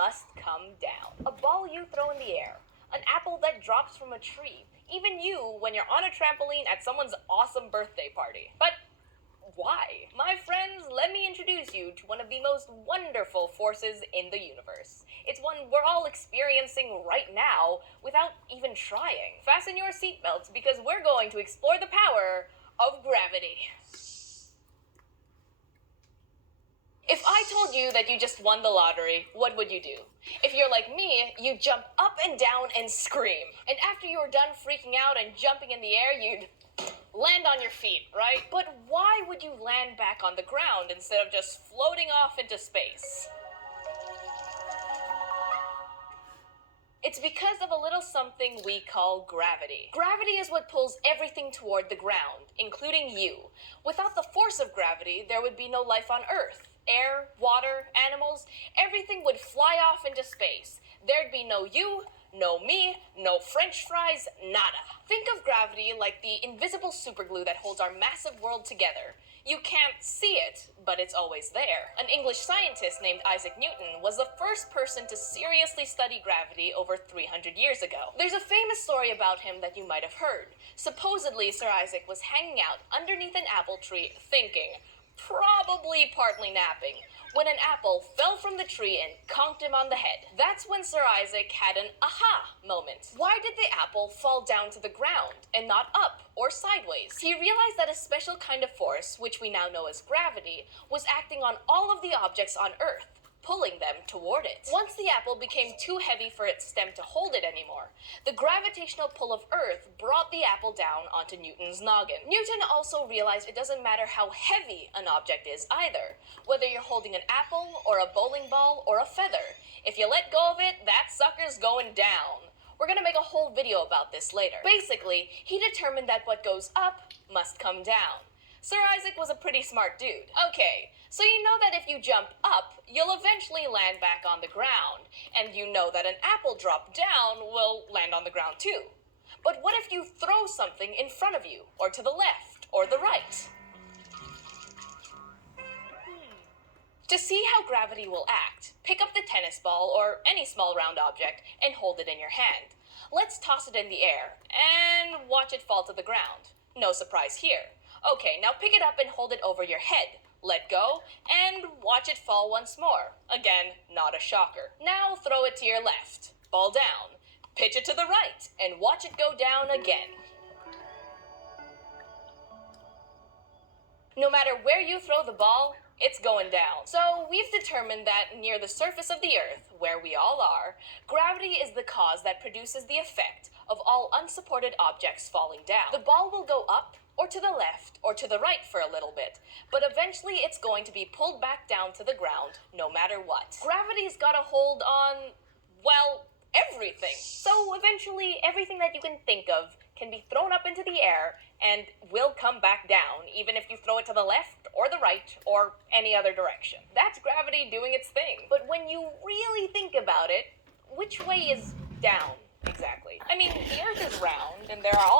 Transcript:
must come down. A ball you throw in the air, an apple that drops from a tree, even you when you're on a trampoline at someone's awesome birthday party. But why? My friends, let me introduce you to one of the most wonderful forces in the universe. It's one we're all experiencing right now without even trying. Fasten your seatbelts because we're going to explore the power of gravity. If I told you that you just won the lottery, what would you do? If you're like me, you'd jump up and down and scream. And after you were done freaking out and jumping in the air, you'd land on your feet, right? But why would you land back on the ground instead of just floating off into space? It's because of a little something we call gravity. Gravity is what pulls everything toward the ground, including you. Without the force of gravity, there would be no life on Earth. Air, water, animals, everything would fly off into space. There'd be no you, no me, no French fries, nada. Think of gravity like the invisible superglue that holds our massive world together. You can't see it, but it's always there. An English scientist named Isaac Newton was the first person to seriously study gravity over 300 years ago. There's a famous story about him that you might have heard. Supposedly, Sir Isaac was hanging out underneath an apple tree thinking, probably partly napping, when an apple fell from the tree and conked him on the head. That's when Sir Isaac had an aha moment. Why did the apple fall down to the ground and not up or sideways? He realized that a special kind of force, which we now know as gravity, was acting on all of the objects on Earth, pulling them toward it. Once the apple became too heavy for its stem to hold it anymore, the gravitational pull of Earth brought the apple down onto Newton's noggin. Newton also realized it doesn't matter how heavy an object is either, whether you're holding an apple or a bowling ball or a feather. If you let go of it, that sucker's going down. We're gonna make a whole video about this later. Basically, he determined that what goes up must come down. Sir Isaac was a pretty smart dude. Okay, so you know that if you jump up, you'll eventually land back on the ground. And you know that an apple dropped down will land on the ground too. But what if you throw something in front of you, or to the left, or the right? To see how gravity will act, pick up the tennis ball or any small round object and hold it in your hand. Let's toss it in the air and watch it fall to the ground. No surprise here. Okay, now pick it up and hold it over your head. Let go and watch it fall once more. Again, not a shocker. Now throw it to your left. Ball down. Pitch it to the right and watch it go down again. No matter where you throw the ball, it's going down. So we've determined that near the surface of the Earth, where we all are, gravity is the cause that produces the effect of all unsupported objects falling down. The ball will go up or to the left or to the right for a little bit, but eventually it's going to be pulled back down to the ground no matter what. Gravity's got a hold on, well, everything. So eventually everything that you can think of can be thrown up into the air and will come back down, even if you throw it to the left or the right or any other direction. That's gravity doing its thing. But when you really think about it, which way is down exactly? I mean, the Earth is round and there are all